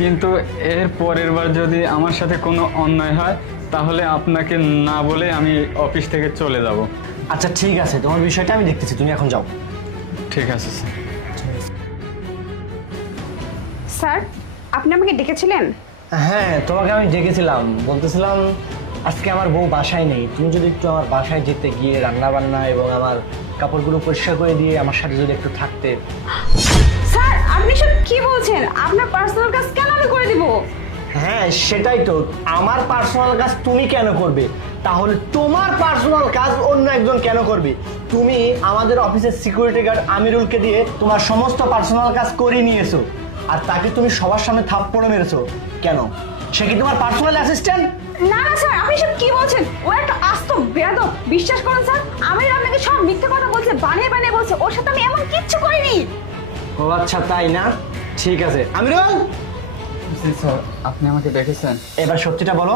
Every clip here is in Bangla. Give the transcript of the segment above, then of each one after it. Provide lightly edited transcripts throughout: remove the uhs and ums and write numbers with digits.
কিন্তু এর পরের বার যদি আমার সাথে কোনো অন্যায় হয় তাহলে আপনাকে না বলে আমি অফিস থেকে চলে যাব। আচ্ছা ঠিক আছে, তোমার বিষয়টা আমি দেখতেছি, তুমি এখন যাও। ঠিক আছে স্যার। স্যার, আপনি আমাকে ডেকেছিলেন? হ্যাঁ, তোমাকে আমি ডেকেছিলাম, বলতেছিলাম আজকে আমার বউ বাসায় নেই, তুমি যদি একটু আমার বাসায় যেতে, গিয়ে রান্না বান্না এবং আমার কাপড়গুলো পরিষ্কার করে দিয়ে আমার সাথে যদি একটু থাকতে। স্যার, আপনি সব কি বলছেন? আপনার পার্সোনাল কাজ কেন আমি করে দিব? হ্যাঁ সেটাই তো, আমার পার্সোনাল কাজ তুমি কেন করবে? তাহলে তোমার পার্সোনাল কাজ অন্য একজন কেন করবে? তুমি আমাদের অফিসের সিকিউরিটি গার্ড আমিরুলকে দিয়ে তোমার সমস্ত পার্সোনাল কাজ করিয়ে নিয়েছো, আর তাকে তুমি সবার সামনে থাপ্পড় মেরেছো কেন? সে কি তোমার পার্সোনাল অ্যাসিস্ট্যান্ট? না না স্যার, আপনি সব কি বলছেন? ও একটা আস্ত বেয়াদব। বিশ্বাস করুন স্যার, আমি আপনাকে সব মিথ্যে কথা বলছে, বানিয়ে বানিয়ে বলছে। ওর সাথে আমি এমন কিচ্ছু করিনি। ও আচ্ছা তাই না, ঠিক আছে। আমিরুল, জি স্যার, আপনি আমাকে ডেকেছেন? এবার সত্যিটা বলো।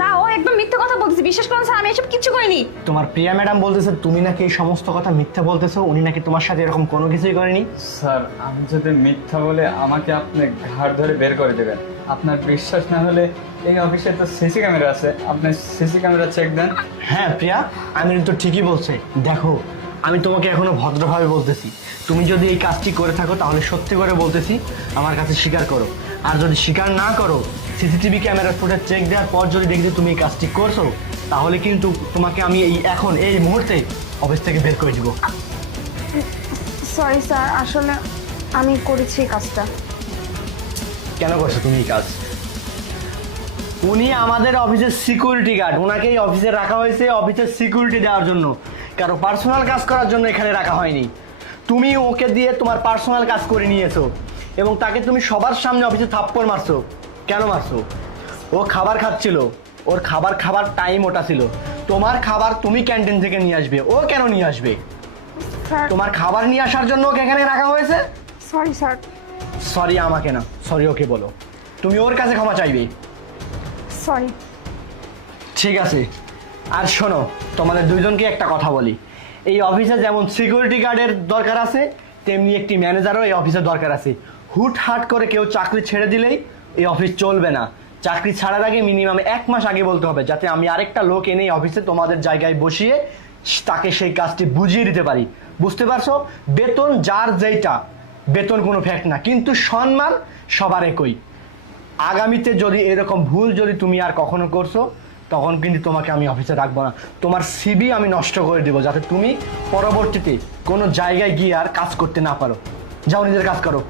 না, ও একদম মিথ্যে কথা বলছে। বিশ্বাস করুন স্যার, আমি এসব কিচ্ছু করিনি। তোমার প্রিয়া ম্যাডাম বলতেছে তুমি নাকি এই সমস্ত কথা মিথ্যা বলতেছো, উনি নাকি তোমার সাথে এরকম কোনো কিছুই করেনি। স্যার, আমি যদি মিথ্যা বলে আমাকে আপনি ঘাড় ধরে বের করে দেবেন। আপনার বিশ্বাস না হলে এই অফিসে তো সিসি ক্যামেরা আছে, আপনি সিসি ক্যামেরা চেক দেন। হ্যাঁ প্রিয়া, আমিরুল তো ঠিকই বলছে। দেখো, আমি তোমাকে এখনো ভদ্রভাবে বলতেছি, তুমি যদি এই কাজটি করে থাকো তাহলে সত্যি করে বলতেছি আমার কাছে স্বীকার করো। আর যদি স্বীকার না করো, সিসিটিভি ক্যামেরার ফুটেজ চেক দেওয়ার পর যদি দেখি যে তুমি এই কাজটি করছো, তাহলে কিন্তু তোমাকে আমি এখন এই মুহূর্তে অফিস থেকে বের করে দিব। সরি স্যার, আসলে আমি করেছি এই কাজটা। কেন করছো তুমি এই কাজ? উনি আমাদের অফিসের সিকিউরিটি গার্ড, ওনাকে এই অফিসে রাখা হয়েছে অফিসের সিকিউরিটি দেওয়ার জন্য, কারো পার্সোনাল কাজ করার জন্য এখানে রাখা হয়নি। তুমি ওকে দিয়ে তোমার পার্সোনাল কাজ করে নিয়েছো এবং তাকে তুমি সবার সামনে অফিসে থাপ্পড় মারছো। কেন মারছো? ও খাবার খাচ্ছিল, ওর খাবার টাইম ওটা ছিল। তোমার খাবার তুমি ক্যান্টিন থেকে নিয়ে আসবে, ও কেন নিয়ে আসবে? স্যার, তোমার খাবার নিয়ে আসার জন্য ওকে এখানে রাখা হয়েছে। Sorry sir. সরি আমাকে না, সরি ওকে বলো। তুমি ওর কাছে ক্ষমা চাইবে। সরি। ঠিক আছে। আর শোনো, তোমাদের দুইজনকে একটা কথা বলি, এই অফিসে যেমন সিকিউরিটি গার্ডের দরকার আছে, তেমনি একটি ম্যানেজারও এই অফিসের দরকার আছে। হুটহাট করে কেউ চাকরি ছেড়ে দিলেই এই অফিস চলবে না। চাকরি ছাড়ার আগে মিনিমাম 1 মাস আগে বলতে হবে, যাতে আমি আরেকটা লোক এনে এই অফিসে তোমাদের জায়গায় বসিয়ে তাকে সেই কাজটি বুঝিয়ে দিতে পারি। বুঝতে পারছো? বেতন যার যেইটা, বেতন কোনো ফ্যাক্ট না, কিন্তু সম্মান সবার একই। আগামীতে যদি এরকম ভুল যদি তুমি আর কখনো করছো, তখন কিন্তু তোমাকে আমি অফিসে রাখবো না। তোমার সিভি আমি নষ্ট করে দেবো, যাতে তুমি পরবর্তীতে কোনো জায়গায় গিয়ে আর কাজ করতে না পারো। যাও, নিজের কাজ করো।